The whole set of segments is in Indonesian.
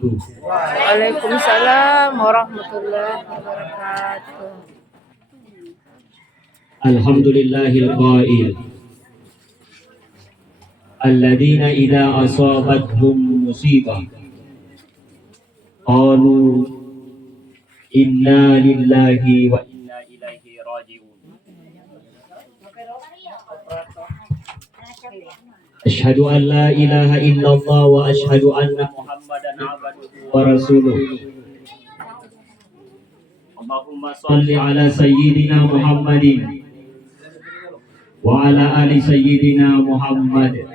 wabarakatuh. Waalaikumsalam warahmatullahi wabarakatuh. Alhamdulillahil qail alladzina idza asabathum musibah qalu inna lillahi wa inna ilaihi raji'un. Asyhadu an la ilaha illallah wa asyhadu anna Muhammadan abduhu wa rasuluh. Allahumma shalli ala sayyidina Muhammadin wa ala ali sayyidina Muhammad.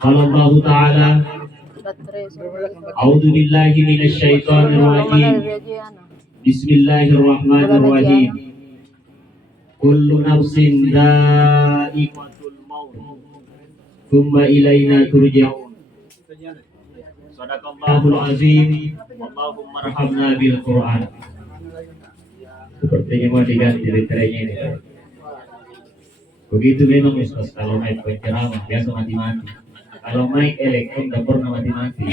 Qala Allah Ta'ala A'udzu billahi minasy syaithanir rajim. Bismillahirrahmanirrahim. Kullu nafsin dha'iqatul maut. Tsumma ilaina turja'un. Shadaqallahul azim. Allahumma arhamna bil Qur'an. Sepertinya mau diganti literanya ini. Begitu memang Ustaz, kalau naik penceramah biasa mati-mati. Kalau naik elektron tidak pernah mati-mati.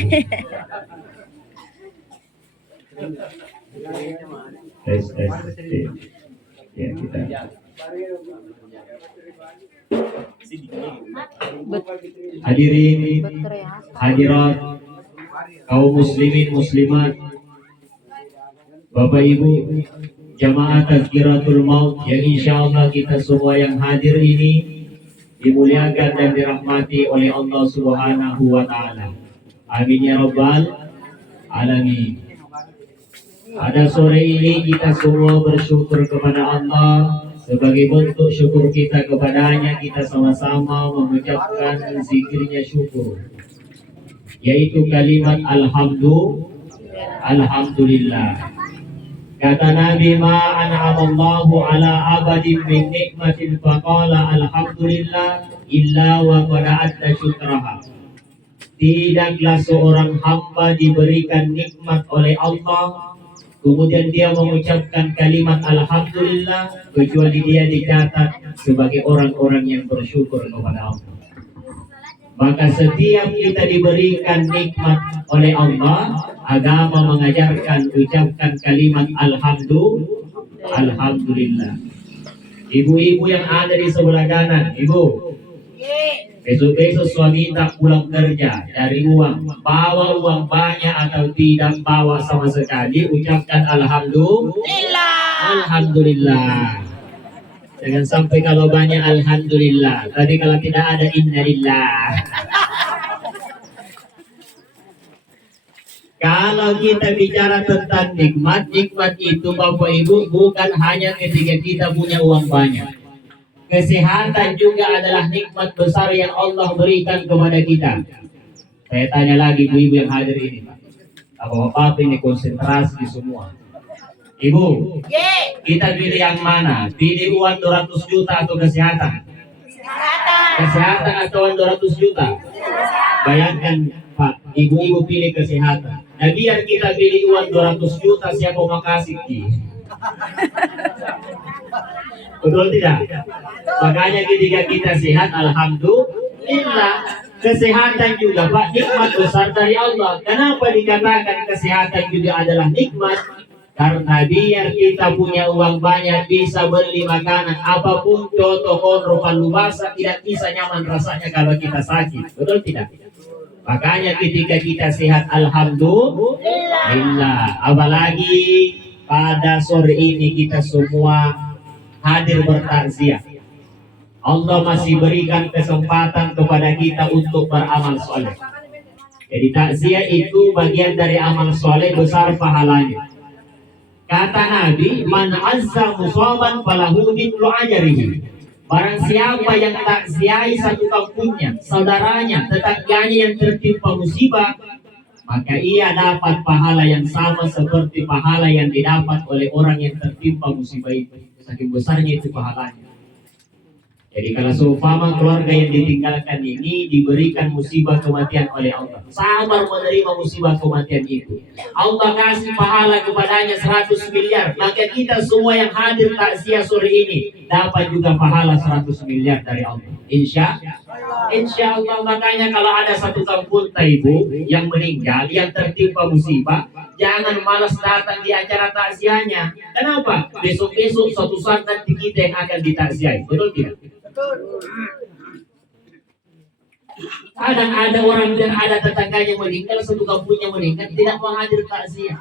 Tes. Ya, kita. Hadirin, hadirat, kaum muslimin muslimat, Bapak Ibu, jamaah Tazkiratul Maut yang insyaallah kita semua yang hadir ini dimuliakan dan dirahmati oleh Allah Subhanahu wa Ta'ala. Amin ya rabbal alamin. Pada sore ini kita semua bersyukur kepada Allah. Sebagai bentuk syukur kita kepadanya, kita sama-sama mengucapkan zikirnya syukur, yaitu kalimat alhamdulillah. Kata Nabi, ma an'amallahu ala abadin min nikmatin faqala alhamdulillah illa wa qada'atta syukraha. Tidaklah seorang hamba diberikan nikmat oleh Allah kemudian dia mengucapkan kalimat alhamdulillah kecuali dia dicatat sebagai orang-orang yang bersyukur kepada Allah. Maka setiap kita diberikan nikmat oleh Allah, agama mengajarkan ucapkan kalimat alhamdulillah. Ibu-ibu yang ada di sebelah kanan, ibu, besok-besok suami tak pulang kerja dari uang, bawa uang banyak atau tidak bawa sama sekali, ucapkan alhamdulillah. Jangan sampai kalau banyak alhamdulillah, tapi kalau tidak ada innalillah. Kalau kita bicara tentang nikmat itu Bapak Ibu bukan hanya ketika kita punya uang banyak. Kesehatan juga adalah nikmat besar yang Allah berikan kepada kita. Saya tanya lagi ibu-ibu yang hadir ini, Pak. Bapak ini konsentrasi semua. Ibu, kita pilih yang mana? Pilih uang 200 juta atau kesehatan? Kesehatan atau uang 200 juta? Bayangkan Pak, ibu-ibu pilih kesehatan. Nah biar kita pilih uang 200 juta, siapa mau kasih? Betul tidak? Makanya ketika kita sehat, alhamdulillah. Kesehatan juga Pak, nikmat besar dari Allah. Kenapa dikatakan kesehatan juga adalah nikmat? Karena biar kita punya uang banyak bisa beli makanan apapun, contoh kontrol palu basah, tidak bisa nyaman rasanya kalau kita sakit. Betul tidak? Makanya ketika kita sehat, alhamdulillah. Apalagi pada sore ini kita semua hadir bertakziah. Allah masih berikan kesempatan kepada kita untuk beramal soleh. Jadi takziah itu bagian dari amal soleh, besar pahalanya. Kata Nabi, man azza musaban falahu mithlu ajrihi. Barang siapa yang takziahi satu kampungnya, saudaranya, tetangganya yang tertimpa musibah, maka ia dapat pahala yang sama seperti pahala yang didapat oleh orang yang tertimpa musibah itu. Saking besarnya itu pahalanya. Jadi kalau seumpama keluarga yang ditinggalkan ini diberikan musibah kematian oleh Allah, sabar menerima musibah kematian itu, Allah kasih pahala kepadanya 100 miliar, maka kita semua yang hadir takziah sore ini dapat juga pahala 100 miliar dari Allah. Insya Allah. Makanya kalau ada satu kampung ibu yang meninggal, yang tertimpa musibah, jangan malas datang di acara takziahnya. Kenapa? Besok-besok suatu saat nanti kita yang akan ditakziah. Betul tidak? Kadang ada orang dan ada tetangganya meninggal, satu kampungnya meninggal, tidak menghadir takziah.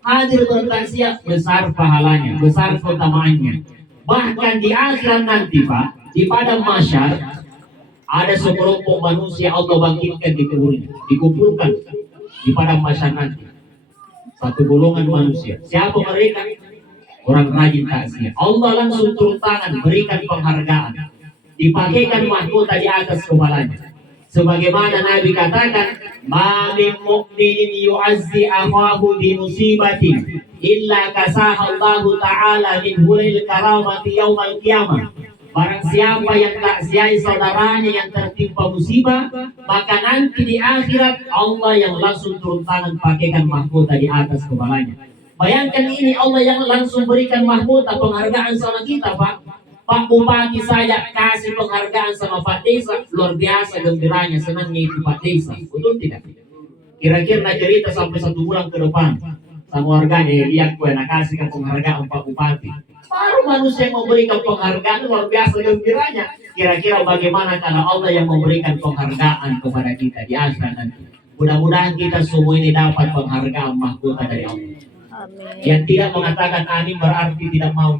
Hadir bertakziah, besar pahalanya, besar keutamaannya. Bahkan di akhirat nanti Pak, di padang mahsyar ada sekelompok manusia Allah bangkitkan di kuburnya, dikumpulkan di padang mahsyar nanti. Satu golongan manusia. Siapa mereka? Orang rajin takziah. Allah langsung turun tangan berikan penghargaan. Dipakaikan mahkota di atas kepalanya. Sebagaimana Nabi katakan, "Ma min mu'minin yu'azzi akhahu bi musibatin illa kasahallahu ta'ala min hulil karamati yaumal qiyamah." Barang siapa yang takziah saudaranya yang tertimpa musibah, maka nanti di akhirat Allah yang langsung turun tangan pakaikan mahkota di atas kepalanya. Bayangkan ini Allah yang langsung berikan mahkota penghargaan sama kita, Pak. Pak Bupati saja kasih penghargaan sama Pak Desa, luar biasa gembiranya, senangnya itu Pak Desa. Betul tidak? Kira-kira cerita sampai 1 bulan ke depan sama warganya, lihat gue nak kasih penghargaan Pak Bupati. Baru manusia yang memberikan penghargaan luar biasa gembiranya. Kira-kira bagaimana kalau Allah yang memberikan penghargaan kepada kita di akhirat nanti? Mudah-mudahan kita semua ini dapat penghargaan mahkota dari Allah. Amin. Yang tidak mengatakan amin berarti tidak mau.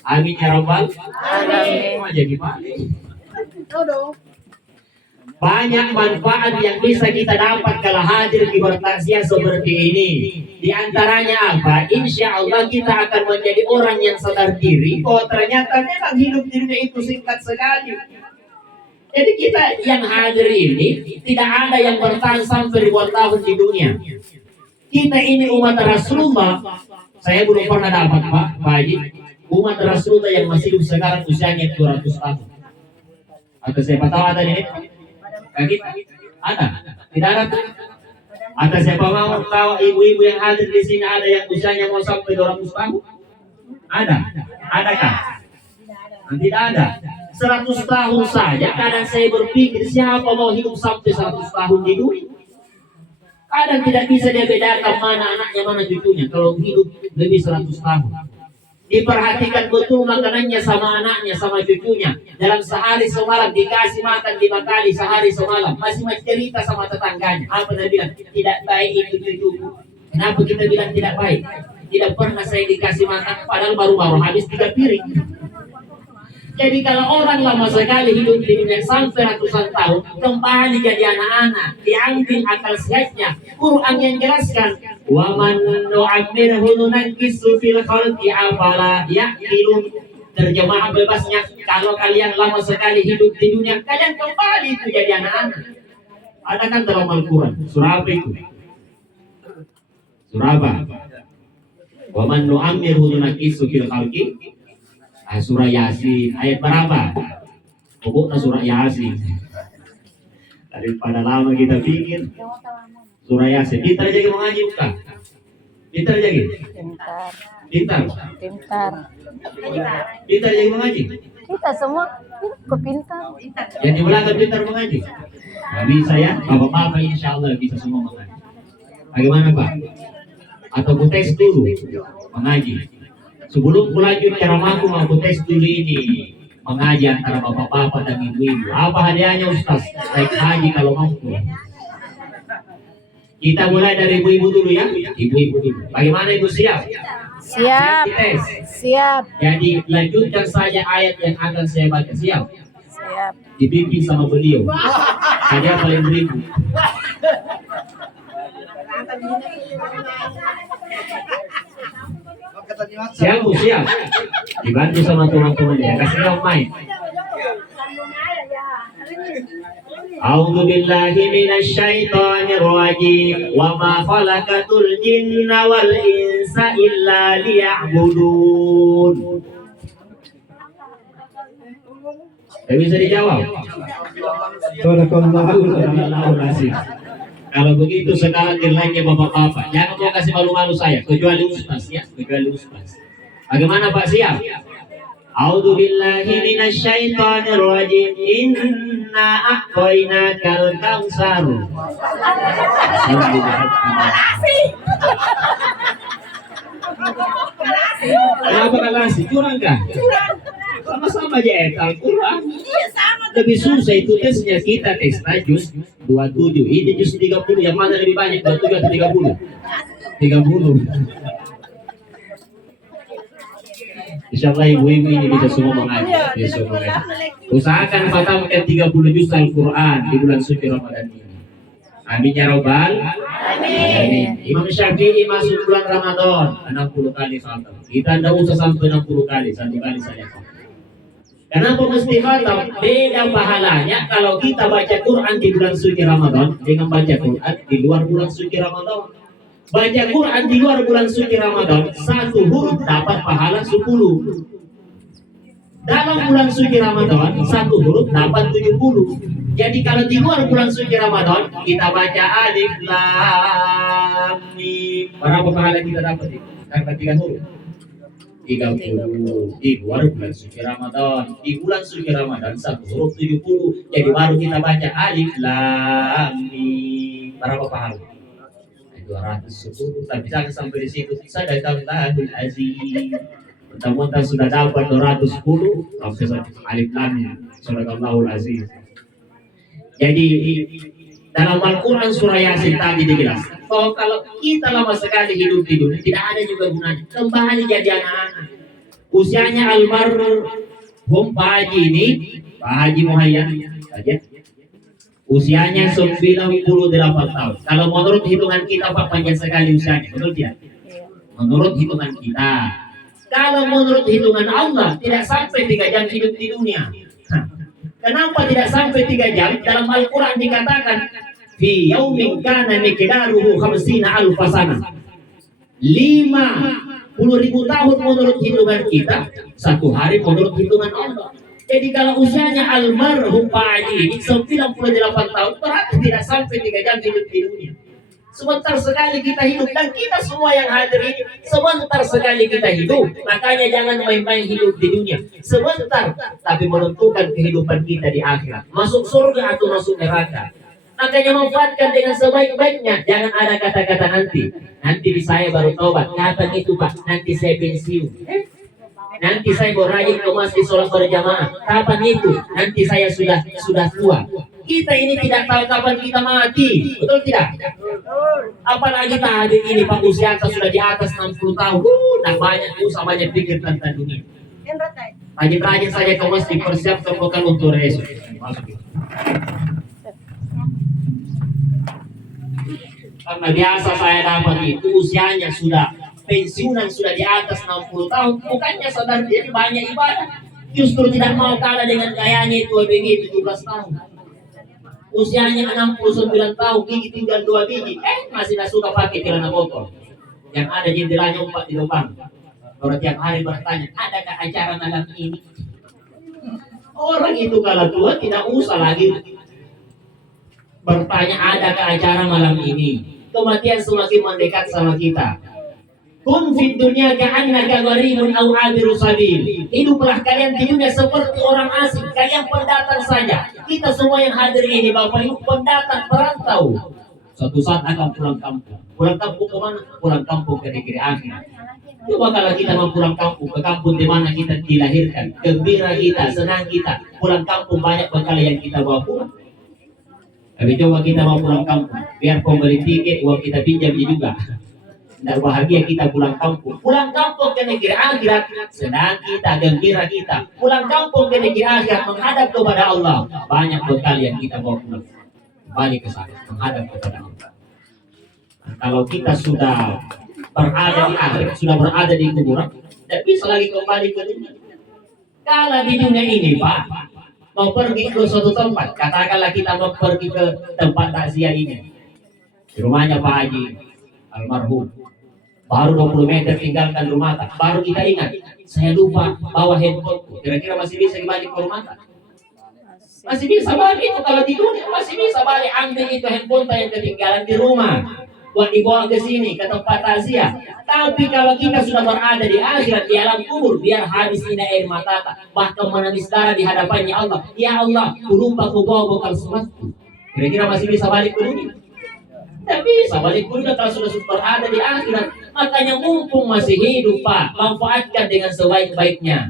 Amin ya Rabbal Alamin. Jadi banyak manfaat yang bisa kita dapat kalau hadir di bertakziah seperti ini. Di antaranya apa? Insya Allah kita akan menjadi orang yang sadar diri bahwa ternyata memang hidup dirinya itu singkat sekali. Jadi kita yang hadir ini tidak ada yang bertahan sampai ribuan tahun di dunia. Kita ini umat Rasulullah. Saya belum pernah dapat Pak Haji, umat Rasulullah yang masih hidup sekarang usianya 200 tahun. Atau siapa tahu ada di sini? Kita ada? Tidak ada? Atau siapa mau tahu ibu-ibu yang hadir di sini ada yang usianya mau sampai 200 tahun? Ada? Adakah? Tidak ada. 100 tahun saja. Kadang saya berpikir siapa mau hidup sampai 100 tahun di dunia? Kadang tidak bisa dia bedakan mana anaknya mana cucunya kalau hidup lebih 100 tahun. Diperhatikan betul makanannya sama anaknya, sama cucunya. Dalam sehari semalam dikasih makan 5 kali sehari semalam. Masih cerita sama tetangganya. Apa dia bilang? Tidak baik itu cucuku. Kenapa kita bilang tidak baik? Tidak pernah saya dikasih makan, padahal baru-baru habis 3 piring. Jadi kalau orang lama sekali hidup di dunia sampai ratusan tahun, kembali jadi anak-anak, diambil akal sehatnya. Quran yang jelaskan, wa man nu'ammirhu nunakkisu fil khalqi afala ya'qilun. Terjemahan bebasnya, kalau kalian lama sekali hidup di dunia, kalian kembali itu jadi anak-anak. Ada kan dalam Al-Quran, surah apa itu? Surah apa? Wa man nu'ammirhu nunakkisu fil khalqi. Surah Yasin ayat berapa? Pokoknya surah Yasin. Daripada lama kita pikir surah Yasin. Pintar jadi mengaji bukan? Pintar jadi? Pintar. Pintar? Pintar. Pintar jadi mengaji? Kita semua kepintar. Yang di belakang pintar mengaji? Nah, bisa ya? Bapak-bapak insya Allah bisa semua mengaji. Bagaimana Pak? Atau ku tes dulu mengaji? Sebelum lanjut ceramahku mau tes dulu ini mengaji antara bapak-bapak dan ibu-ibu. Apa hadiahnya Ustaz? Naik haji kalau mampu. Kita mulai dari ibu-ibu dulu ya. Ibu-ibu dulu. Bagaimana Ibu siap? Siap. Tes. Siap. Jadi lanjutkan saja ayat yang akan saya baca. Siap? Siap. Dibimbing sama beliau. Hadiah paling beribu. Siap Bu, siap. Dibantu sama teman-temannya. Kasih tahu main. A'udzu billahi minasy syaithanir rajim. Wa ma khalaqatul jinna wal insa illa liya'budun. Tidak bisa dijawab. Astagfirullahaladzim. Kalau begitu sekarang nilainya bapak-bapak, jangan mau kasih malu-malu saya, kecuali ustaz ya, kecuali ustaz. Bagaimana Pak, siap? A'udzu billahi minasyaitonir rajim. Inna a'tainakal kautsar. Kenapa kalasi? Curang kan? Sama-sama aja Al-Quran. Lebih susah itu tesnya, kita tes juz 27. Ini juz 30, yang mana lebih banyak? 27 atau 30? 30. Insyaallah ibu-ibu ini bisa semua mengaji. Usahakan khatamkan 30 juz Al-Quran di bulan suci Ramadan ini. Amin ya robbal alamin. Imam Syafi'i masuk bulan Ramadan 60 kali khatam. Kita tidak usah sampai 60 kali, 1 kali saja. Kenapa mesti khatam? Beda pahalanya kalau kita baca Quran di bulan suci Ramadan dengan baca Quran di luar bulan suci Ramadan. Baca Quran di luar bulan suci Ramadan, 1 huruf dapat pahala 10. Dalam bulan suci Ramadan, 1 huruf dapat 70. Jadi kalau di luar bulan suci Ramadan, kita baca alif lam mim. Berapa pahala kita dapat itu? Dapat 3 huruf. 30 di luar bulan suci Ramadan. Di bulan suci Ramadan 1 huruf 70. Jadi baru kita baca alif lam mim. Berapa pahala? 210. Tapi jangan sampai di situ. Sadaqallahul azim. Mentang-mentang sudah dapat 210, sampai alif lam mim. Sadaqallahul azim. Jadi dalam Al-Quran surah Yasin tadi dijelaskan bahwa kalau kita lama sekali hidup di dunia tidak ada juga gunanya. Kembali jadi anak-anak. Usianya almarhum Pak Haji ini, Pak Haji Muhayyan saja, usianya 98 tahun. Kalau menurut hitungan kita Pak, panjang sekali usianya, betul tidak? Menurut hitungan kita. Kalau menurut hitungan Allah tidak sampai 3 jam hidup di dunia. Kenapa tidak sampai 3 jam? Dalam Al-Quran dikatakan fi yaumin kana miqdaruhu 50 alf sana. 50.000 tahun menurut hitungan kita, 1 hari menurut hitungan Allah. Jadi kalau usianya almarhum Pak Haji ini 98 tahun, berarti tidak sampai 3 jam hidup di dunia. Sebentar sekali kita hidup, dan kita semua yang hadir ini sebentar sekali kita hidup. Makanya jangan main-main hidup di dunia. Sebentar, tapi menentukan kehidupan kita di akhirat. Masuk surga atau masuk neraka. Makanya manfaatkan dengan sebaik-baiknya. Jangan ada kata-kata nanti. Nanti di saya baru tobat. Kapan itu Pak? Nanti saya pensiun. Nanti saya mau rajin ke masjid sholat berjamaah. Kapan itu? Nanti saya sudah tua. Kita ini tidak tahu kapan kita mati. Betul tidak? Apalagi tadi ini Pak usia sudah di atas 60 tahun. Banyak pikir tentang dunia. Rajin-rajin saja ke masjid, persiapkan bekal untuk esok. Karena biasa saya dapat itu usianya sudah pensiunan, sudah di atas 60 tahun. Bukannya sadar diri banyak ibadah, justru tidak mau kalah dengan gayanya itu begitu 17 tahun. Usianya 69 tahun, gigi tinggal 2 biji, masih tidak suka pakai celana botol. Yang ada jendelanya 4 di depan. Orang tiap hari bertanya, adakah acara malam ini? Orang itu kalau tua tidak usah lagi bertanya, adakah acara malam ini? Kematian semakin mendekat sama kita. Kun fid dunya ka'annaka gharibun aw 'abiru sabil. Hiduplah kalian di dunia seperti orang asing, kalian pendatang saja. Kita semua yang hadir ini Bapak Ibu pendatang, perantau. Suatu saat akan pulang kampung. Pulang kampung ke mana? Pulang kampung ke negeri akhirat. Coba kalau kita mau pulang kampung, ke kampung di mana kita dilahirkan, gembira kita, senang kita. Pulang kampung banyak bekal yang kita bawa pulang. Tapi coba kita mau pulang kampung, biar pembeli tiket uang kita pinjam juga. Tidak bahagia kita pulang kampung. Pulang kampung ke negeri akhirat, senang kita, gembira kita. Pulang kampung ke negeri akhirat, menghadap kepada Allah. Banyak bekal yang kita bawa pulang. Balik ke sana, menghadap kepada Allah. Nah, kalau kita sudah berada di akhirat, sudah berada di kuburan, tidak bisa lagi kembali ke dunia. Kalau di dunia ini Pak, mau pergi ke suatu tempat, katakanlah kita mau pergi ke tempat takziah ini. Di rumahnya Pak Haji almarhum, baru 20 meter tinggalkan rumah tak, baru kita ingat saya lupa bawa handphone. Kira-kira masih bisa dibalik ke rumah tak? Masih bisa balik itu kalau di dunia, masih bisa balik ambil itu handphone yang ketinggalan di rumah, buat dibawa ke sini ke tempat razia. Tapi kalau kita sudah berada di akhirat di alam kubur, biar habis ini air mata, bahkan menangis darah di hadapannya Allah. Ya Allah, ku lupa ku bawa bekal sholatku. Kira-kira masih bisa balik ke dunia? Tidak bisa balik ke dunia kalau sudah berada di akhirat. Makanya mumpung masih hidup Pak, manfaatkan dengan sebaik-baiknya.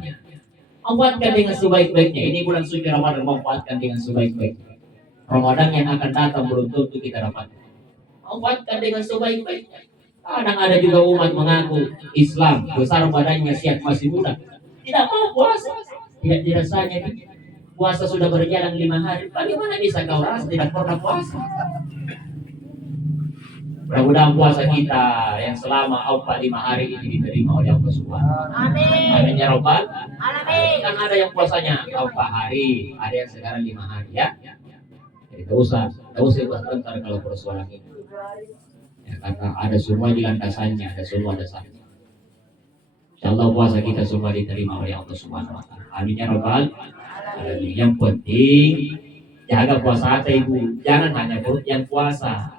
Manfaatkan dengan sebaik-baiknya. Ini bulan suci Ramadan, manfaatkan dengan sebaik-baiknya. Ramadan yang akan datang belum tentu kita dapat. Manfaatkan dengan sebaik-baiknya. Kadang ada juga umat mengaku Islam, besar badannya, siap masih muda, tidak mau puasa, tidak dirasanya. Puasa sudah berjalan 5 hari, bagaimana bisa kau rasa tidak pernah puasa? Mudah-mudahan puasa kita yang selama 4-5 hari ini diterima oleh Allah Subhanahu. Amin. Amin ya Rabbal. Amin. Kan ada yang puasanya 4 hari, ada yang sekarang 5 hari ya. Jadi tak usah bentar kalau persoalan ini. Ya, karena ada semua di landasannya, ada semua dasarnya. Insyaallah puasa kita semua diterima oleh Allah Subhanahu wa taala. Amin ya Rabbal alamin. Yang penting jaga puasa Ibu, jangan hanya perut yang puasa.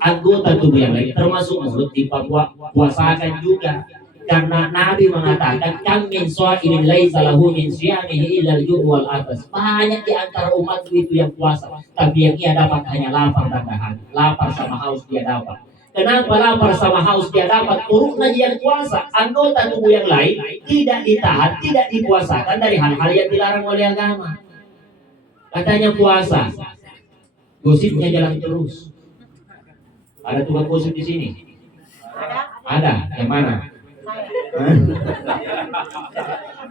Anggota tubuh yang lain termasuk mulut dipuasakan juga. Karena Nabi mengatakan kam min sha'imin laisa lahu min siyamihi illa al-ju' wal atas. Banyak di antara umat itu yang puasa, tapi yang ia dapat hanya lapar dan dahaga. Lapar sama haus dia dapat. Kenapa lapar sama haus dia dapat? Urutnya yang puasa. Anggota tubuh yang lain tidak ditahan, tidak dipuasakan dari hal-hal yang dilarang oleh agama. Katanya puasa, gosipnya jalan terus. Ada tukang gosip di sini? Ada. Yang mana?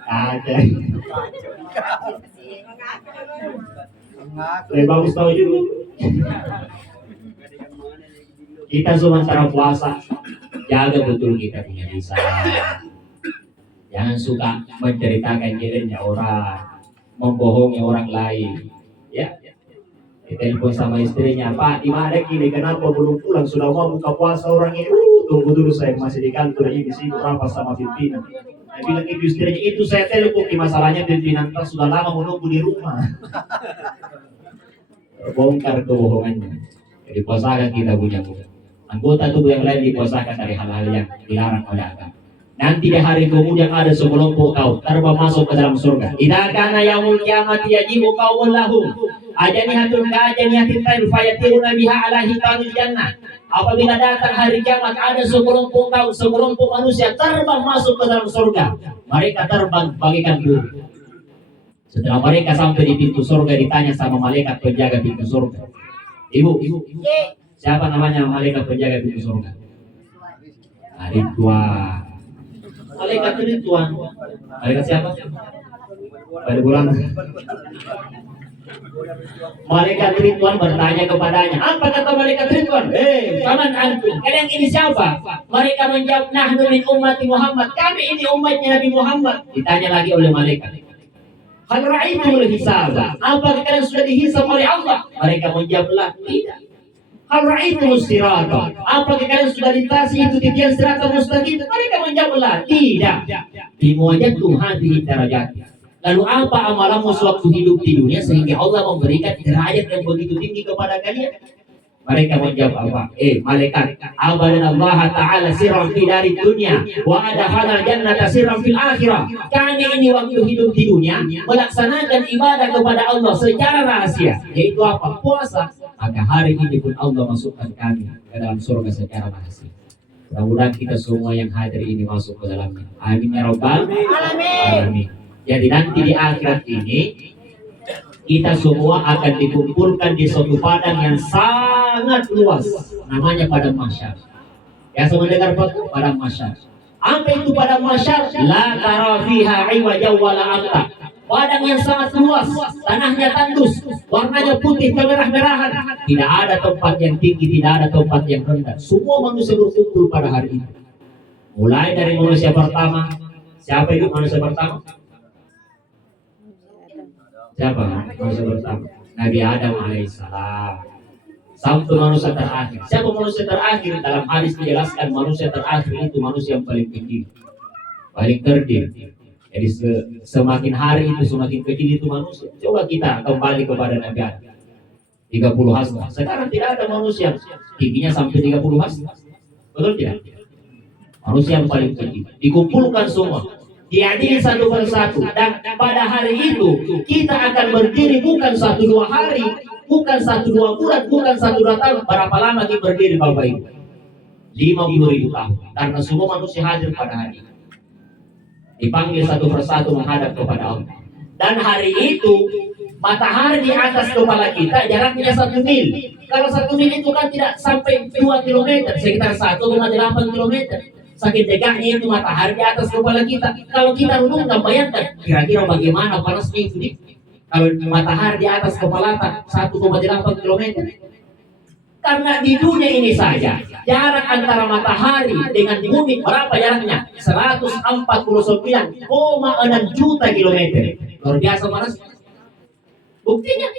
Ada. Bagus tahu juga. Kita sementara puasa, jaga betul kita punya lisan. Jangan suka menceritakan dirinya orang, membohongi orang lain. Ya. Telepon sama istrinya, Pak, di mana kini? Kenapa belum pulang? Sudah mau buka puasa orang ini. Tunggu dulu, saya masih di kantor ini sibuk rapat sama pimpinan. Saya bilang itu istrinya, itu saya telepon, masalahnya pimpinan sudah lama menunggu di rumah. Bongkar kebohongannya. Jadi puasakan kita punya anggota tubuh yang lain dipuasakan dari hal-hal yang dilarang oleh agama. Nanti di hari kemudian ada sekelompok kaum terbang masuk ke dalam surga. Idza kana yaumul qiyamati yajibu qaumun lahum ajanihatun ka ajanihatin tayr fayatiruna biha ala hitamil jannah. Apabila datang hari kiamat ada sekelompok kaum, sekelompok manusia terbang masuk ke dalam surga. Mereka terbang bagaikan burung. Setelah mereka sampai di pintu surga ditanya sama malaikat penjaga pintu surga. Ibu, siapa namanya malaikat penjaga pintu surga? Ridwan. Malaikat Ridwan. Malaikat siapa? Pada bulan. Malaikat Ridwan bertanya kepadanya, apa kata malaikat Ridwan? Paman antum, kalian ini siapa? Mereka menjawab, nahnu min ummati Muhammad. Kami ini umatnya Nabi Muhammad. Ditanya lagi oleh malaikat, hal ra'aitumul hisab? Apakah kalian sudah dihisab oleh Allah? Mereka menjawab, tidak. Hal ra'aitumul sirata? Apakah kalian sudah dilintasi itu titian siratal mustaqim? Mereka menjawab, tidak. Bimuwajadtum hadhihi darajat. Lalu apa amalanmu sewaktu hidup di dunia sehingga Allah memberikan derajat yang begitu tinggi kepada kalian? Mereka menjawab apa? Malaikat, abadan Allah Ta'ala sirran fi dari dunia wa adakhala jannata sirran fil akhirah. Kami ini waktu hidup di dunia melaksanakan ibadah kepada Allah secara rahasia, yaitu apa? Puasa. Maka hari ini pun Allah masukkan kami ke dalam surga secara rahasia. Mudah-mudahan kita semua yang hadir ini masuk ke dalamnya. Amin ya Rabbal alamin. Jadi nanti di akhirat ini kita semua akan dikumpulkan di suatu padang yang sangat luas, namanya padang mahsyar. Ya, semua dengar padang mahsyar. Apa itu padang mahsyar? La tara fiha iwaja wala amta. Padang yang sangat luas, tanahnya tandus, warnanya putih kemerah-merahan. Tidak ada tempat yang tinggi, tidak ada tempat yang rendah. Semua manusia berkumpul pada hari ini. Mulai dari manusia pertama. Siapa itu manusia pertama? Siapa manusia pertama? Nabi Adam alaihissalam. Sampai manusia terakhir. Siapa manusia terakhir? Dalam hadis dijelaskan manusia terakhir itu manusia yang paling kecil, paling kerdil. Jadi semakin hari itu semakin kecil itu manusia. Coba kita kembali kepada Nabi Adam. 30 hasta. Sekarang tidak ada manusia tingginya sampai 30 hasta. Betul tidak? Manusia yang paling kecil dikumpulkan semua, diadili satu persatu, dan pada hari itu kita akan berdiri bukan 1-2 hari, bukan 1-2 bulan, bukan 1-2 tahun. Berapa lama kita berdiri Bapak Ibu? 50.000 tahun. Karena semua manusia hadir pada hari itu, dipanggil satu persatu menghadap kepada Allah. Dan hari itu matahari di atas kepala kita jaraknya 1 mil. Kalau 1 mil itu kan tidak sampai 2 kilometer, sekitar 1,8 kilometer. Saking dekatnya itu matahari di atas kepala kita. Kalau kita renungkan, bayangkan kira-kira bagaimana panasnya itu. Kalau matahari di atas kepala 1,8 kilometer. Karena di dunia ini saja jarak antara matahari dengan bumi berapa jaraknya? 149,6 juta kilometer. Luar biasa panas. Buktinya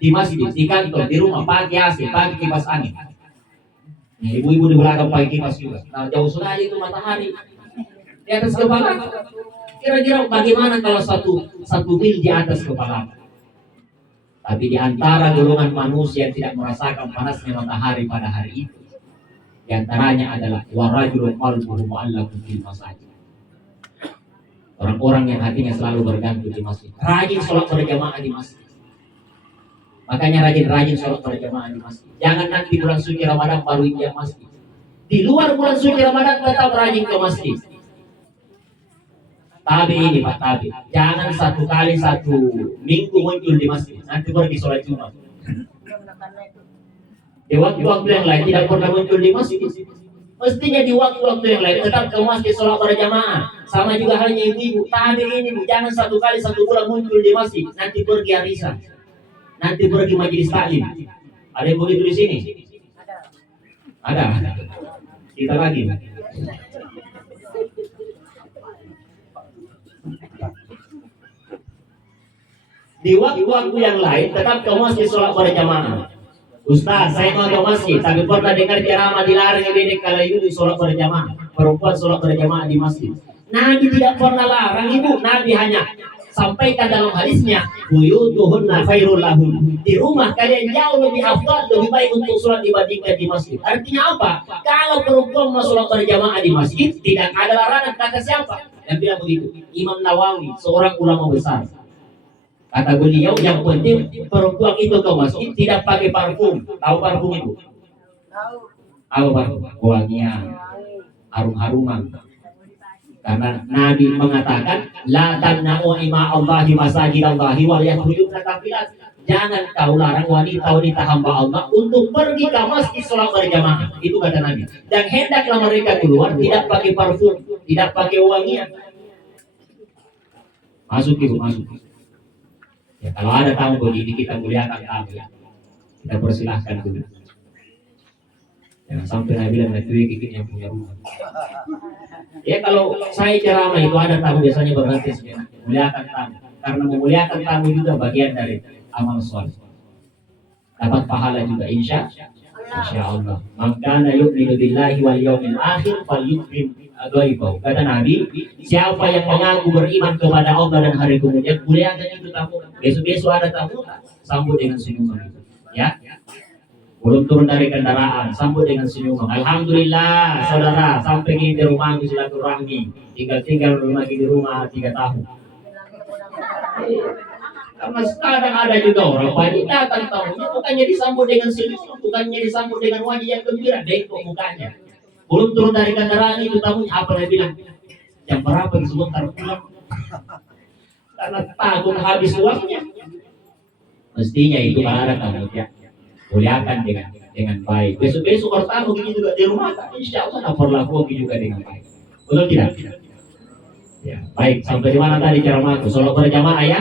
di masjid, di kantor, di rumah, pagi AC, pagi kipas angin. Ibu-ibu di belakang pagi kipas juga. Nah, jauh sekali itu matahari di atas kepala. Kira-kira bagaimana kalau satu mil di atas kepala? Tapi di antara golongan manusia yang tidak merasakan panasnya matahari pada hari itu, di antaranya adalah warajulun qalbuhu mu'allaqun fil masajid. Orang-orang yang hatinya selalu bergantung di masjid, rajin sholat berjamaah di masjid. Makanya rajin-rajin sholat berjamaah di masjid. Jangan nanti bulan suci Ramadan baru ke masjid. Di luar bulan suci Ramadan tetap rajin ke masjid. Tapi ini Pak Tabi, jangan 1 kali 1 minggu muncul di masjid, nanti pergi sholat Jumat. Di waktu-waktu yang lain tidak pernah muncul di masjid. Mestinya di waktu-waktu yang lain tetap ke masjid sholat berjamaah. Sama juga halnya ibu-ibu. Tabi ini jangan 1 kali 1 bulan muncul di masjid, nanti pergi arisan, nanti pergi majelis taklim. Ada yang begitu di sini? Ada. Kita lagi. Di waktu-waktu yang lain tetap ke masjid sholat berjamaah. Ustaz, saya mau ke masjid, tapi pernah dengar ceramah dilarang bedek kalau ibu sholat berjamaah, perempuan sholat berjamaah di masjid. Nabi tidak pernah larang ibu, Nabi hanya sampaikan dalam hadisnya, buyutuhunna khairul lahun. Di rumah kalian jauh lebih afdal, lebih baik untuk sholat dibandingkan di masjid. Artinya apa? Kalau perempuan mau sholat berjamaah di masjid, tidak ada larangan. Kata siapa? Yang bilang begitu? Imam Nawawi, seorang ulama besar. Kata beliau, yang penting perempuan itu ke masjid tidak pakai parfum. Tahu parfum itu? Tahu parfum? Wangian, harum-haruman. Karena Nabi mengatakan, la tamna'u ima Allahi masajid Allahi wal yakhrujuna kafilat. Jangan kau larang wanita-wanita hamba Allah untuk pergi ke masjid sholat berjamaah. Itu kata Nabi. Dan hendaklah mereka keluar tidak pakai parfum, tidak pakai wangian. Masuk ibu, masuk. Ya, kalau ada tamu begini kita muliakan tamu ya. Kita persilahkan dulu. Jangan sampai Nabi bilang itu yang punya rumah. Ya kalau saya ceramah itu ada tamu biasanya berhenti sejenak. Muliakan tamu. Karena memuliakan tamu juga bagian dari amal soleh. Dapat pahala juga insya Allah. Maka yu'minu billahi wal yawmil akhir falyukrim ghaibahu. Kata Nabi, siapa yang mengaku beriman kepada Allah dan hari kemudian, muliakan itu tamu. Besok-besok ada tamu, sambut dengan senyuman. Ya. Belum turun dari kendaraan, sambut dengan senyuman. Alhamdulillah, saudara, sampai di rumah silaturahmi. Tinggal lagi di rumah 3 tahun. Karena sekarang ada juga orang banyak datang tamunya, bukannya disambut dengan senyuman, bukannya disambut dengan wajah yang gembira, bengkok mukanya. Belum turun dari kendaraan itu tamunya apa dia bilang? Jam berapa sebentar pulang? Karena takut habis uangnya. Mestinya itu kalau ada tamu ya, muliakan dengan baik. Besok-besok kalau tamu ini juga di rumah, insya Allah perlakuan juga dengan baik. Betul tidak? Ya, baik. Sampai di mana tadi ceramahku? Sholat berjamaah ya?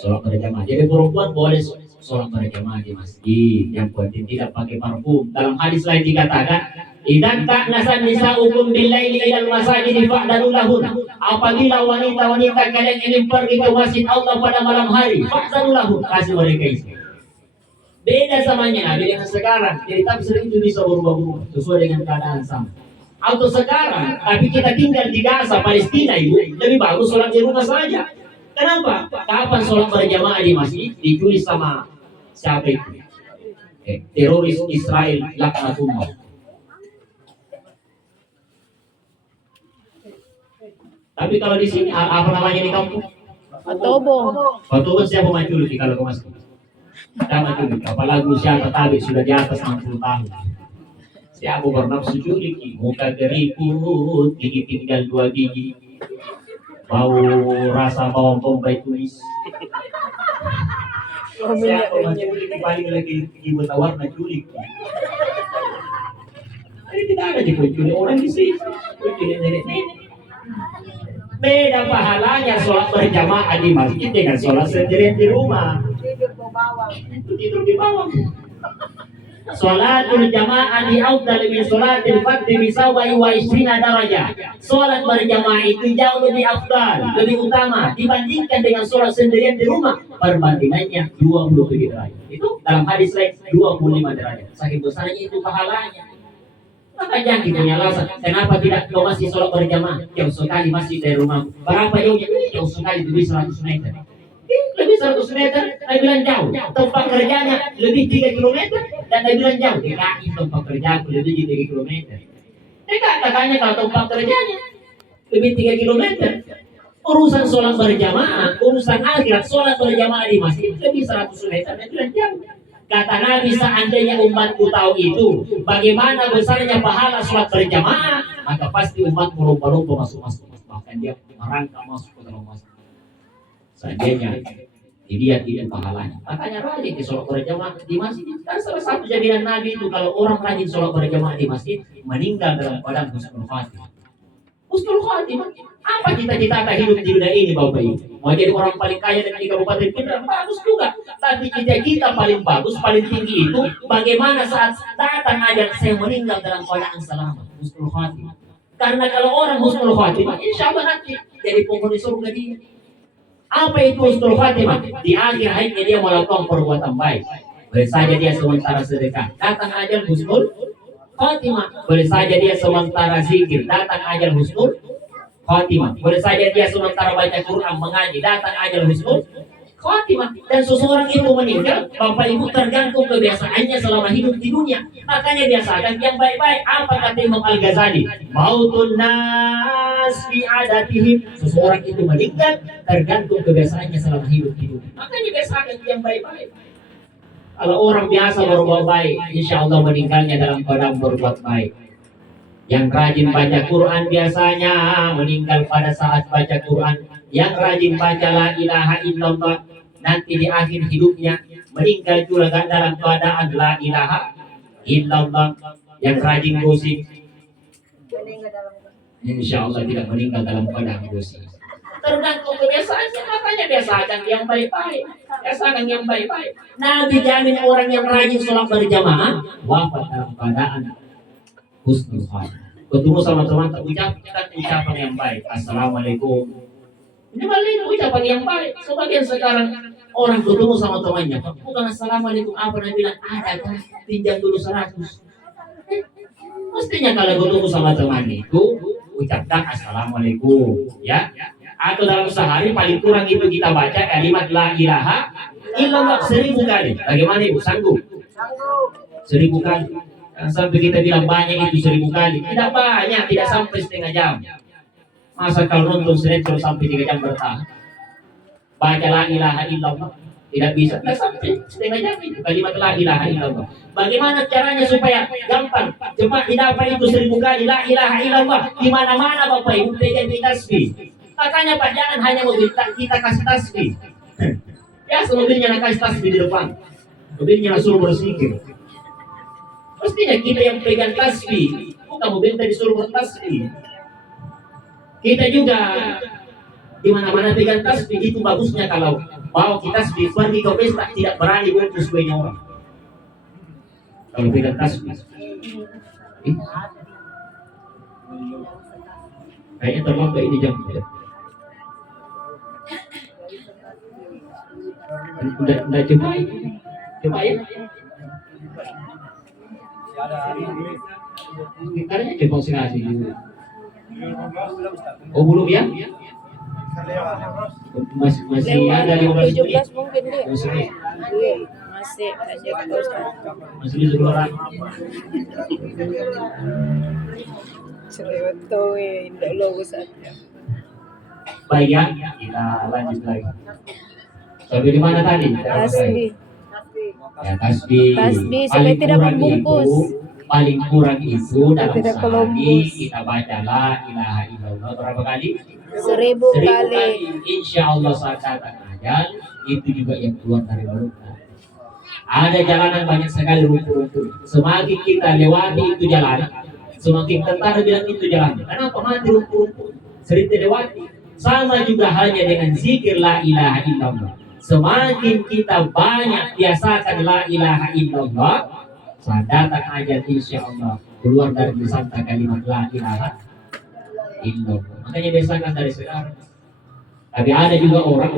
Sholat berjamaah. Jadi perempuan boleh sholat berjamaah di masjid. Yang penting tidak pakai parfum. Dalam hadis lain dikatakan, idan ta'nasan nisa'ukum billaili ilal masajid fa'danu lahun. Apabila wanita-wanita kalian ingin pergi ke masjid Allah pada malam hari, fa'danu lahun. Kasih mereka izin. Beda samanya Nabi dengan sekarang. Jadi tapi sering itu bisa berubah-ubah sesuai dengan keadaan sama. Atau sekarang, tapi kita tinggal di Gaza, Palestina, ibu, lebih bagus sholat di rumah saja. Kenapa? Kapan sholat berjamaah di masjid ditulis sama siapa itu? Teroris Israel laknatullah. Tapi kalau di sini apa namanya di kampung? Patobo. Patobo siapa menculik kalau ke masjid? Kita menculik. Apalagi usia tetapi sudah di atas 60 tahun. Siapa bernafsu culik, muka keriput, gigi tinggal 2 gigi, bau rasa bawang bombay tumis. Siapa menculik paling lagi ibu tawar menculik. Ini tidak ada dikunjungi orang di sini. Kunjungi nenek-nenek. Beda pahalanya sholat berjamaah di masjid dengan sholat sendirian di rumah. Tidur di bawah. Sholatul jamaah di afdal min sholatil fardhi bi 27 darajah. Sholat berjamaah itu jauh lebih afdal, lebih utama dibandingkan dengan sholat sendirian di rumah. Perbandingannya 27 derajat. Itu dalam hadis lain 25 derajat. Saking besarnya itu pahalanya. Maka jangan punya alasan. Kenapa tidak kau masih sholat berjamaah? Jauh sekali masih dari rumah. Berapa jauhnya? Jauh sekali, lebih 100 meter. Lebih 100 meter, saya bilang jauh. Tempat kerjanya lebih 3 kilometer dan saya bilang jauh. DKI tempat kerjaku lebih 3 kilometer. Katanya kalau tempat kerjanya lebih 3 kilometer. Urusan sholat berjamaah, urusan akhirat sholat berjamaah di masjid lebih 100 meter dan bilang jauh. Kata Nabi, seandainya umatku tahu itu, bagaimana besarnya pahala sholat berjamaah, maka pasti umatku lomba-lomba masuk. Bahkan dia merangkak masuk ke dalam masjid. Seandainya dilihat itu pahalanya. Makanya rajin di sholat berjamaah di masjid. Dan salah satu jaminan Nabi itu kalau orang rajin sholat berjamaah di masjid, meninggal dalam keadaan husnul khatimah. Husnul khatimah. Apa cita-cita kita hidup di dunia ini, Bapak Ibu? Mau jadi orang paling kaya di Kabupaten Pindrang, bagus juga. Tapi cita-cita paling bagus, paling tinggi itu bagaimana saat datang ajal saya meninggal dalam keadaan selamat, husnul khatimah. Karena kalau orang husnul khatimah, insya Allah nanti jadi penghuni surga dia. Apa itu husnul khatimah? Di akhir hayatnya dia melakukan perbuatan baik. Boleh saja dia sementara sedekah, datang ajal husnul khatimah. Boleh saja dia sementara zikir, datang ajal husnul khatimah. Boleh saja dia sementara baca Quran, mengaji, datang ajal husnul khatimah. Dan seseorang itu meninggal, Bapak Ibu, tergantung kebiasaannya selama hidup di dunia. Makanya biasakan yang baik-baik. Apa kata Imam Al-Ghazali? Mautun nas fi adatihim. Seseorang itu meninggal tergantung kebiasaannya selama hidup di dunia. Makanya biasakan yang baik-baik. Kalau orang biasa berbuat baik, insya Allah meninggalnya dalam keadaan berbuat baik. Yang rajin baca Quran biasanya meninggal pada saat baca Quran. Yang rajin baca la ilaha illallah, nanti di akhir hidupnya meninggal juga dalam keadaan la ilaha illallah. Yang rajin gosip, insya Allah tidak meninggal dalam keadaan gosip. Tergantung kebiasaannya. Makanya biasakan yang baik-baik. Biasakan yang baik-baik. Nabi jamin orang yang rajin sholat berjamaah wafat dalam keadaan husnul khatimah. Ketemu sama teman ucapkan ucapan yang baik. Assalamualaikum. Ini balik ucapan yang baik. Sebagian sekarang orang ketemu sama temannya, bukan assalamualaikum, apa dia bilang ada kan, pinjam dulu 100. Mestinya kalau ketemu sama teman itu ucapkan assalamualaikum, ya. Atau dalam sehari paling kurang itu kita baca kalimat la ilaha illallah 1000 kali. Bagaimana Ibu, sanggup? 1000 kali. Sampai kita bilang banyak itu 1000 kali. Tidak banyak, tidak sampai setengah jam. Masa kalau nonton sinetron sampai 3 jam bertahan? Baca la ilaha illallah tidak bisa. Tidak sampai setengah jam itu kalimat la ilaha illallah. Bagaimana caranya supaya gampang cepat didapat itu 1000 kali la ilaha illallah? Di mana-mana Bapak Ibu pegang tasbih. Makanya Pak, jangan hanya mobil kita kasih tasbih. Ya, mobilnya nak kasih tasbih di depan. Mobilnya suruh berzikir. Mestinya kita yang pegang tasbih, bukan mobil tadi suruh bertasbih. Kita juga di mana-mana pegang tasbih. Itu bagusnya kalau bawa kita tasbih pergi ke pesta tidak berani bungkus kuenya orang. Kalau pegang tasbih, kayaknya terlambat ini jam. Udah coba ya. Gitarnya demonstrasi dulu. Oh belum ya? Masih ada 15 menit. 17 mungkin deh. Masih Iya, masih lanjut ke Ustaz. masih 10 orang. Cerewet tuh, indah lo Ustaz. Baik ya, kita lanjut lagi. Sampai di mana tadi? Tasbih. Ya, tasbih. Tasbih supaya Paling tidak kurang membungkus. paling kurang itu dalam Tidak sehari kelumbus. kita baca la ilaha illallah berapa kali? 1000 kali. Insya Allah saat datang ajal itu juga yang keluar dari mulutnya. Ada jalanan banyak sekali rumput-rumput. Semakin kita lewati itu jalan, semakin tentara bilang itu jalan. Kenapa mati rumput-rumput? Sering dilewati. Sama juga halnya dengan zikir la ilaha illallah. Semakin kita banyak biasakan la ilaha illallah, saat datang ajal insya Allah keluar dari lisan kalimat la ilaha illallah. Makanya biasakan dari sekarang. Tapi ada juga orang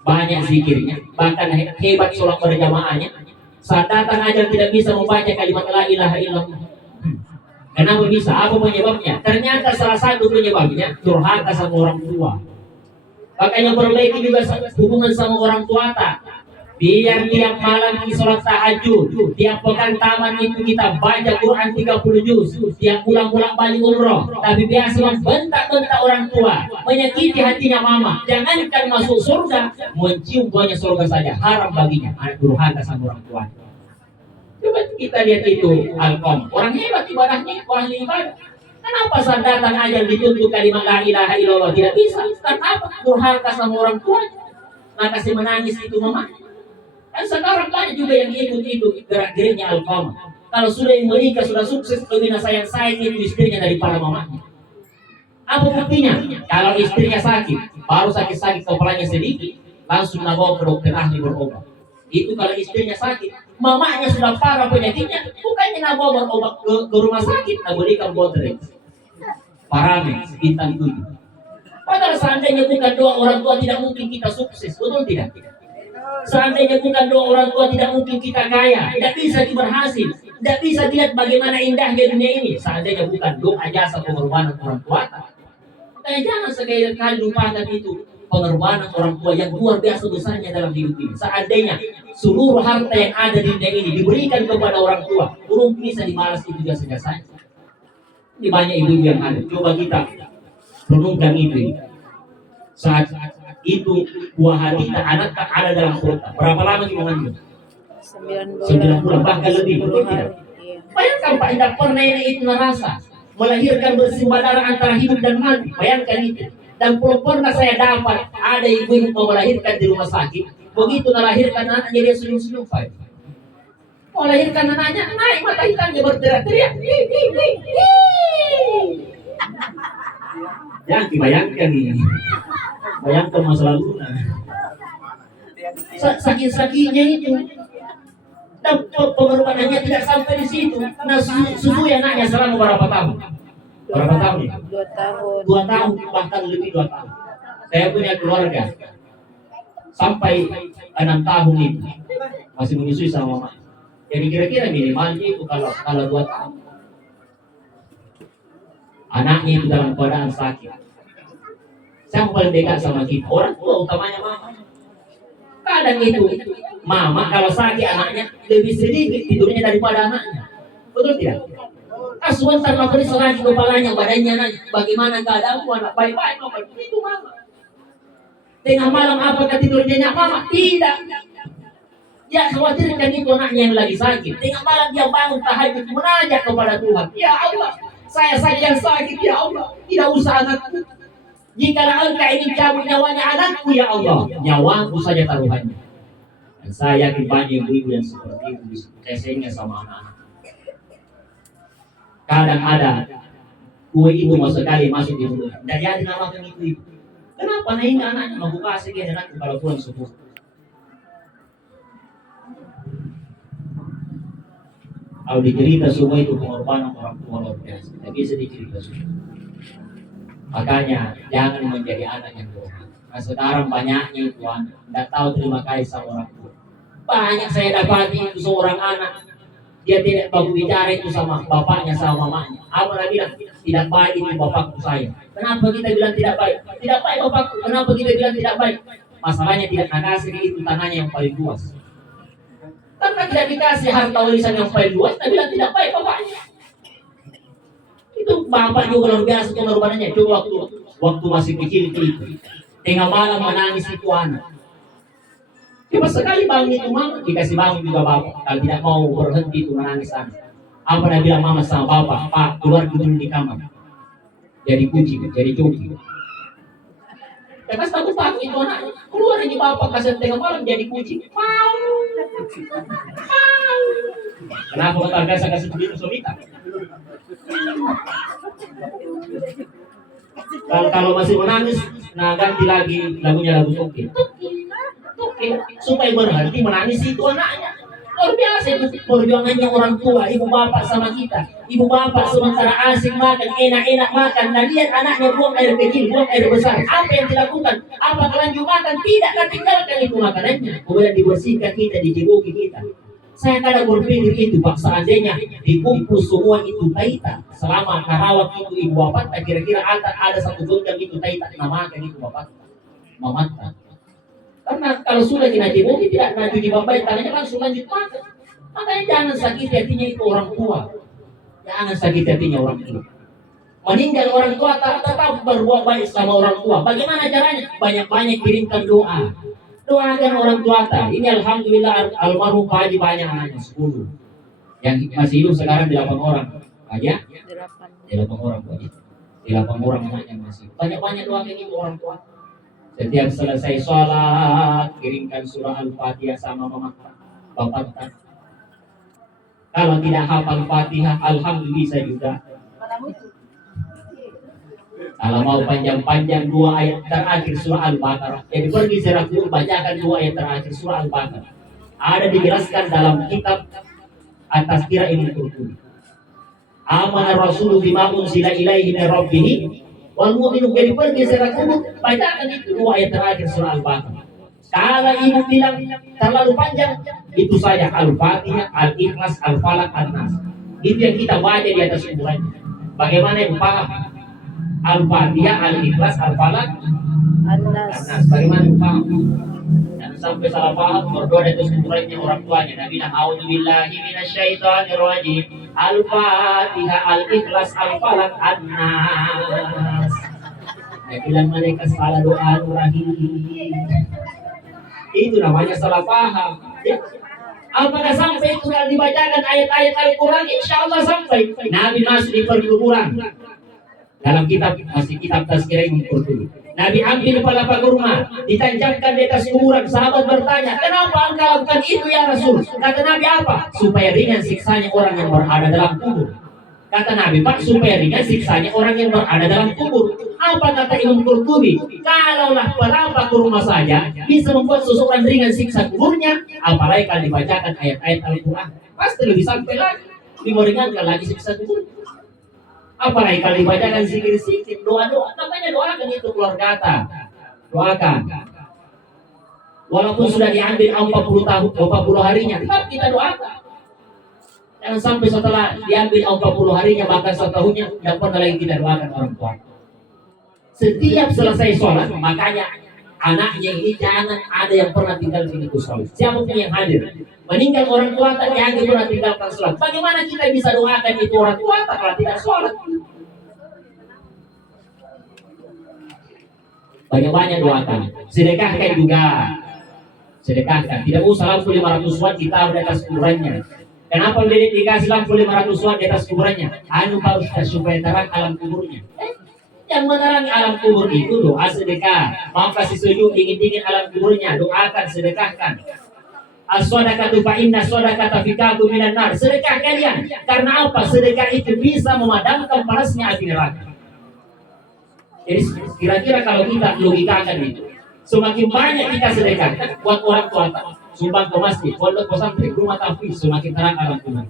banyak zikirnya, bahkan hebat sholat berjamaahnya. Saat datang ajal tidak bisa membaca kalimat la ilaha illallah. Kenapa bisa? Apa penyebabnya? Ternyata salah satu penyebabnya durhaka sama orang tua. Makanya perbaiki juga hubungan sama orang tua tak. Biar tiap malam kita sholat tahajud, tiap pekan taman itu kita baca Quran 30 juz, tiap pulang-pulang balik umroh. Tapi biasa membentak-bentak orang tua, menyakiti hatinya mama. Jangankan masuk surga, mencium buahnya surga saja haram baginya. Anak durhaka sama orang tua. Coba kita lihat itu Alkom, orang hebat ibadahnya, ahli ibadah. Kenapa saat datang ajal dituntut kalimat la ilaha illallah tidak bisa? Kenapa durhaka sama orang tuanya? Maka si menangis itu mama. Kan sekarang banyak juga yang ikut itu gerak-geriknya Alkom. Kalau sudah yang menikah sudah sukses, lebih sayang itu istrinya daripada mamanya. Apa buktinya? Kalau istrinya sakit, baru sakit-sakit kepalanya sedikit, langsung nabawa ke dokter ahli berobat. Itu kalau istrinya sakit, mamanya sudah parah penyakitnya, bukannya nabawa berobat ke rumah sakit, naberikan botrek, paramex, bintang 7. Padahal seandainya bukan doa orang tua tidak mungkin kita sukses, betul tidak? Seandainya bukan doa orang tua tidak mungkin kita kaya, tidak bisa berhasil, tidak bisa lihat bagaimana indahnya dunia ini. Seandainya bukan doa jasa pengorbanan orang tua, jangan sekali-kali lupakan itu pengorbanan orang tua yang luar biasa besarnya dalam hidup ini. Seandainya seluruh harta yang ada di dunia ini diberikan kepada orang tua, belum bisa dibalas itu juga saja. Ini banyak ibu yang ada. Coba kita renungkan itu. Saat itu buah hati tak anak tak ada dalam perut. Berapa lama kita mengandung? 9 bulan bahkan lebih. Betul tidak? Bayangkan Pak, tidak pernah nenek itu merasa melahirkan bersimbah darah antara hidup dan mati. Bayangkan itu. Dan belum pernah saya dapat ada ibu mau melahirkan di rumah sakit. Begitu melahirkan anaknya dia senyum-senyum Pak. Mau melahirkan anaknya naik mata hitamnya berteriak-teriak. Jangan dibayangkan ini. Bayangkan masa lalu. Sakit-sakitnya itu. Dan pengorbanannya tidak sampai di situ. Nah, susui anaknya selama berapa tahun? Berapa tahun ya? 2 tahun. 2 tahun, bahkan lebih 2 tahun. Saya punya keluarga sampai 6 tahun itu masih menyusui sama mama. Jadi kira-kira minimalnya itu kalau 2 tahun. Anaknya itu dalam keadaan sakit. Siapa paling dekat sama kita? Orang tua utamanya mama. Kadang itu mama kalau sakit anaknya lebih sedikit tidurnya daripada anaknya. Betul tidak? Sebentar periksa lagi kepalanya, badannya nanya, bagaimana keadaanmu anak? Baik-baik mama. Itu mama. Tengah malam apakah tidurnya mama? Tidak. Ya khawatirkan itu anaknya yang lagi sakit. Tengah malam dia bangun tahajud menajak kepada Tuhan. Ya Allah, saya saja yang sakit ya Allah. Tidak usah anakku. Jika engkau ingin cabut nyawanya anakku ya Allah, nyawaku saja taruhannya. Dan saya yakin banyak ibu-ibu yang seperti itu disayangnya sama anak-anak. Kadang ada kue ibu mau sekali masuk di mulut. Dan jadi namakan ibu. Kenapa naik anaknya membuka sekian anakku kalau pulang subuh? Kalau dicerita semua itu pengorbanan orang tua luar biasa. Tidak bisa dicerita semua. Makanya jangan menjadi anak yang durhaka. Nah sekarang banyaknya itu anak tidak tahu terima kasih sama orang tua. Banyak saya dapati itu seorang anak Dia tidak mau bicara itu sama bapaknya sama mamanya. Apa dia bilang? Tidak baik itu bapakku saya. Kenapa kita bilang tidak baik? Tidak baik bapakku. Kenapa kita bilang tidak baik? Masalahnya tidak nakasir itu tanahnya yang paling luas. Karena tidak dikasih harta warisan yang paling luas, kita bilang tidak baik bapaknya. Itu bapak juga luar biasa pengorbanannya. Coba waktu masih kecil itu. Tengah malam menangis itu anak. Cuma sekali bangun itu mama dikasih bangun juga bapak. Kalau tidak mau berhenti itu menangis anak. Apa dia bilang mama sama bapak, Pak keluar dulu di kamar. Jadi kucing, jadi cuci. Karena takut itu anaknya. Keluar ini bapak kasih tengah malam jadi kucing. Mau. Kenapa kau biasa kasih begitu Somita? Kalau masih menangis, nah ganti lagi lagunya lagu Toki. Supaya berhenti menangis itu anaknya. Luar biasa itu perjuangannya orang tua, ibu bapak sama kita. Ibu bapak sementara asik makan, enak-enak makan, dan lihat anaknya buang air kecil, buang air besar. Apa yang dilakukan? Apa kelanjut makan? Tidak, kan tinggalkan itu makanannya. Kemudian dibersihkan kita, dijemuki kita. Saya kadang berpikir itu, Pak, seandainya dikumpul semua itu taita. Selama Karawang itu ibu bapak, kira-kira ada satu genggam itu taita. Namakan itu bapak. Mamatan. Karena kalau sudah kena jemuki tidak nanti dibabai tangannya langsung lanjut makan. Makanya jangan sakit hatinya itu orang tua. Jangan sakit hatinya orang tua. Meninggal orang tua tetap berbuat baik sama orang tua. Bagaimana caranya? Banyak-banyak kirimkan doa. Doakan orang tua. Ini alhamdulillah almarhum Pak Haji banyak anaknya 10. Yang masih hidup sekarang 8 orang. Aja? 8 orang Pak Haji. 8 orang anaknya masih. Banyak-banyak doakan itu orang tua. Setiap selesai sholat, kirimkan surah Al-Fatihah sama mama bapak. Kalau tidak hafal Fatihah, alhamdulillah juga. Kalau mau panjang-panjang 2 ayat terakhir surah Al-Baqarah. Jadi pergi Serakur bacakan 2 ayat terakhir surah Al-Baqarah. Ada dijelaskan dalam kitab atas kira ini Qurtubi. Amanah Rasul bima unzila ilaihi min rabbih wal mu'minu. Jadi pergi Serakur bacakan itu 2 ayat terakhir surah Al-Baqarah. Kalau ibu bilang terlalu panjang, itu saja Al-Fatihah, Al-Ikhlas, Al-Falaq, An-Nas. Itu yang kita baca di atas ukurannya. Bagaimana yang paham? Al-Fatihah, Al-Ikhlas, Al-Falaq, An-Nas. Bagaimana paham? Dan sampai salah paham berdoa di atas ukurannya orang tuanya. Nabi bilang, A'udzubillahi minasyaitonirrajim. Al-Fatihah, Al-Ikhlas, Al-Falaq, An-Nas. Dia bilang mereka salah doa rahim. Itu namanya salah paham. Ya. Apakah sampai itu kalau dibacakan ayat-ayat Al-Quran? Insya Allah sampai. Nabi masuk di perkuburan. Dalam kitab masih kitab Tazkirah Ibnu Qurtubi. Nabi ambil pelapa kurma, ditancapkan di atas kuburan. Sahabat bertanya, kenapa engkau lakukan itu ya Rasul? Kata Nabi apa? Supaya ringan siksanya orang yang berada dalam kubur. Kata Nabi, Pak, supaya ringan siksanya orang yang berada dalam kubur. Apa kata Imam Qurtubi? Kalaulah pelapa kurma saja bisa membuat seseorang ringan siksa kuburnya, apalagi kalau dibacakan ayat-ayat Al-Quran, pasti lebih sampai lagi, lebih meringankan lagi siksa kubur. Apalagi kalau dibacakan sikit-sikit, doa-doa, makanya doakan itu keluar kata. Doakan. Walaupun sudah diambil 40 tahun, 40 harinya, tetap kita doakan. Jangan sampai setelah diambil 40 harinya, bahkan setahunnya, tidak pernah lagi kita doakan orang tua. Setiap selesai sholat, makanya anaknya ini jangan ada yang pernah tinggal di sholat. Siapapun yang hadir, meninggal orang tua tak jangan pernah tinggalkan sholat. Bagaimana kita bisa doakan itu orang tua kalau tidak sholat? Banyak-banyak doakan. Sedekahkan juga. Sedekahkan. Tidak usah lampu 500 watt kita di atas kuburannya. Kenapa dikasih lampu 500 watt di atas kuburannya? Anu Pak Ustaz supaya terang alam kuburnya. Yang menerangi alam kubur itu doa sedekah. Mau kasih sejuk dingin-dingin alam kuburnya, doakan, sedekahkan. As-shadaqatu fa inna shadaqata fikaku minan nar. Sedekah kalian. Karena apa? Sedekah itu bisa memadamkan panasnya api neraka. Jadi kira-kira kalau kita logikakan itu, semakin banyak kita sedekah buat orang tua, sumbang ke masjid, pondok pesantren, rumah tahfiz, semakin terang alam kubur.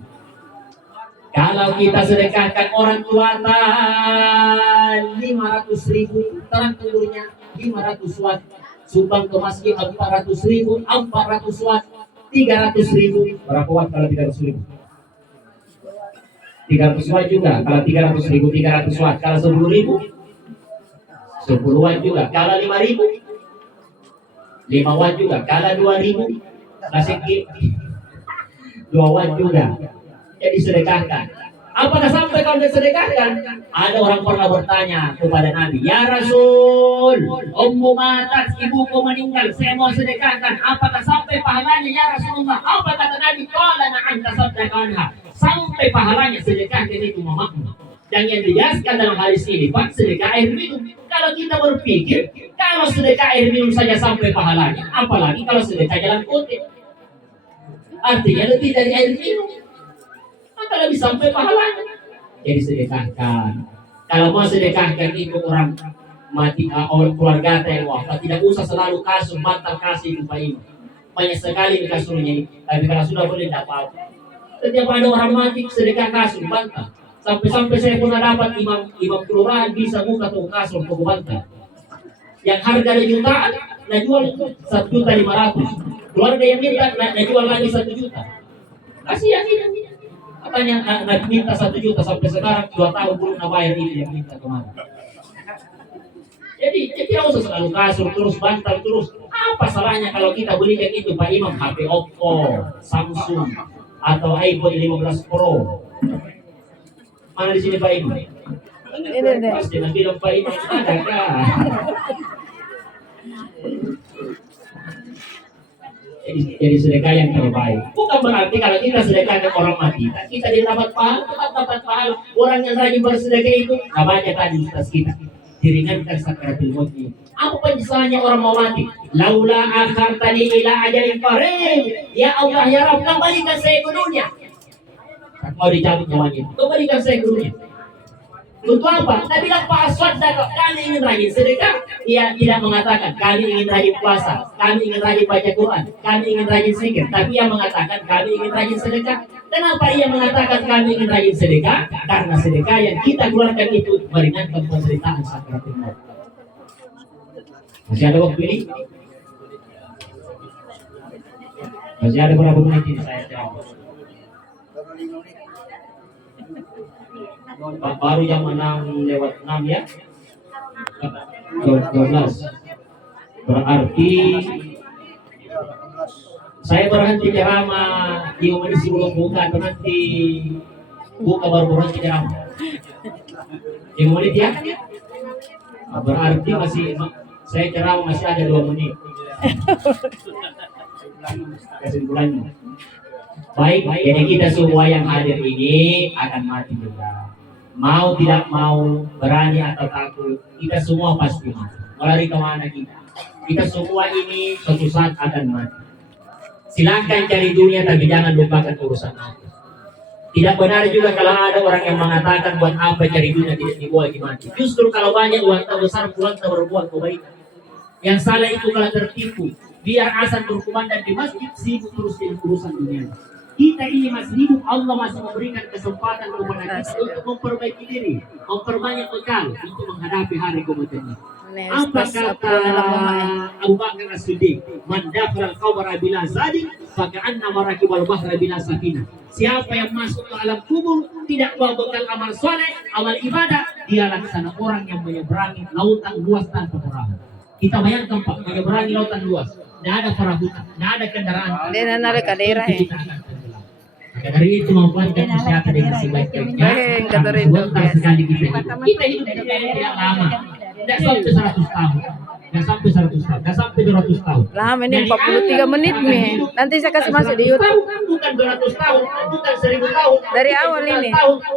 Kalau kita sedekahkan orang tua 500.000 terang kuburnya 500 watt, sumbang ke masjid 400.000 400 watt 300.000 berapa watt kalau 300.000? 300 watt juga. Kalau 300.000 300 watt. Kalau 10.000 10 watt juga. Kalau 5.000 5 watt juga. Kalau 2.000 masih 2 watt juga. Jadi sedekahkan. Apakah sampai kau sedekahkan? Ada orang pernah bertanya kepada Nabi, ya Rasul, ummu matat, ibuku meninggal, saya mau sedekahkan. Apakah sampai pahalanya ya Rasulullah? Apa kata Nabi? Qala na'am tasaddaqanha. Sampai pahalanya sedekahkan itu mamamu. Dan yang dijelaskan dalam hadis ini, Pak, sedekah air minum. Kalau kita berpikir, kalau sedekah air minum saja sampai pahalanya, apalagi kalau sedekah jalan kutip. Artinya lebih dari air minum. Maka lebih sampai pahalanya. Jadi sedekahkan. Kalau mau sedekahkan itu orang mati, orang keluarga yang wafat, tidak usah selalu kasur, bantal kasih lupa ini. Banyak sekali kasurnya. Tapi kalau sudah boleh tidak apa-apa. Setiap ada orang mati sedekah kasur, bantal. Sampai-sampai saya pernah dapat imam kelurahan bisa buka tuh kasur ke bantal. Yang harga jutaan, nah jual 1.500.000. Keluarga yang minta, nah jual lagi 1 juta. Kasihan ini. Katanya minta 1 juta sampai sekarang 2 tahun belum bayar ini yang minta kemarin. Jadi tidak usah selalu kasur terus bantal terus. Apa salahnya kalau kita belikan itu Pak Imam HP Oppo, Samsung atau iPhone 15 Pro? Mana di sini Pak Imam? Ini. Pasti nanti bilang Pak Imam ada kah? Jadi sedekah yang terbaik. Bukan berarti kalau kita sedekah ke orang mati, kita tidak dapat pahala, tetap dapat pahala. Orang yang rajin bersedekah itu, namanya tadi atas kita diringankan sakaratul maut. Apa penyesalannya orang mau mati? Laula akhartani ila ajalin qarib. Ya Allah ya Rabb, kembalikan saya ke dunia. Mau dicabut nyawanya, kembalikan saya ke dunia. Untuk apa? Nabi bilang Pak Aswad, kami ingin rajin sedekah. Ia tidak mengatakan kami ingin rajin puasa, kami ingin rajin baca Quran, kami ingin rajin zikir. Tapi ia mengatakan kami ingin rajin sedekah. Kenapa ia mengatakan kami ingin rajin sedekah? Karena sedekah yang kita keluarkan itu meringankan penderitaan sakaratul maut. Masih ada waktu ini? Masih ada berapa menit ini saya jawab? Baru jam 6:06 ya. 12. Berarti saya berhenti ceramah 5 menit sebelum buka atau nanti buka baru berhenti ceramah. 5 menit ya. Berarti masih saya ceramah masih ada 2 menit. Kesimpulannya. Baik, jadi kita semua yang hadir ini akan mati juga. Mau tidak mau, berani atau takut, kita semua pasti mati. Melari kemana kita? Kita semua ini suatu saat akan mati. Silakan cari dunia, tapi jangan lupakan urusan aku. Tidak benar juga kalau ada orang yang mengatakan buat apa cari dunia tidak dibawa mati. Justru kalau banyak uang besar pulang tak berbuat kebaikan. Yang salah itu kalau tertipu. Biar azan berkumandang di masjid, sibuk terus dengan urusan dunia. Kita ini masih hidup, Allah masih memberikan kesempatan kepada kita untuk memperbaiki diri, memperbanyak bekal untuk menghadapi hari kemudian. Apa kata Abu Bakar As-Siddiq? Man dakhala al-qabra bila zadin, faka'anna marakibal bahra bila safinah. Siapa yang masuk ke alam kubur tidak bawa bekal amal soleh, amal ibadah, dia laksana orang yang menyeberangi lautan luas tanpa perahu. Kita bayangkan Pak, menyeberangi lautan luas, tidak ada perahu, tidak ada kendaraan. Dia narik ke daerah ya. Dari itu membuatkan usaha dengan sebaik-baiknya. Sebentar sekali kita hidup di dunia yang lama. Tidak sampai 100 tahun. Tidak sampai 100 tahun. Tidak sampai 200 tahun. Lama ini 43 menit nih. Nanti saya kasih masuk di YouTube. Bukan 200 tahun, bukan 1000 tahun. Dari awal ini.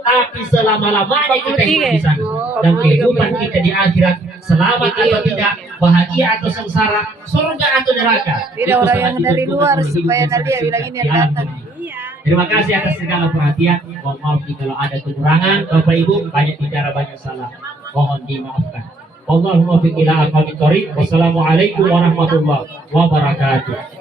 Tapi selama-lamanya kita hidup di sana. Dan kehidupan kita di akhirat selamat atau tidak, bahagia atau sengsara, surga atau neraka. Tidak orang yang dari luar supaya tadi ya bilang ini yang datang. Terima kasih atas segala perhatian. Mohon maaf kalau ada kekurangan. Bapak Ibu banyak bicara banyak salah. Mohon dimaafkan. Allahumma fiqh ila aqwamit thoriq. Wassalamualaikum warahmatullahi wabarakatuh.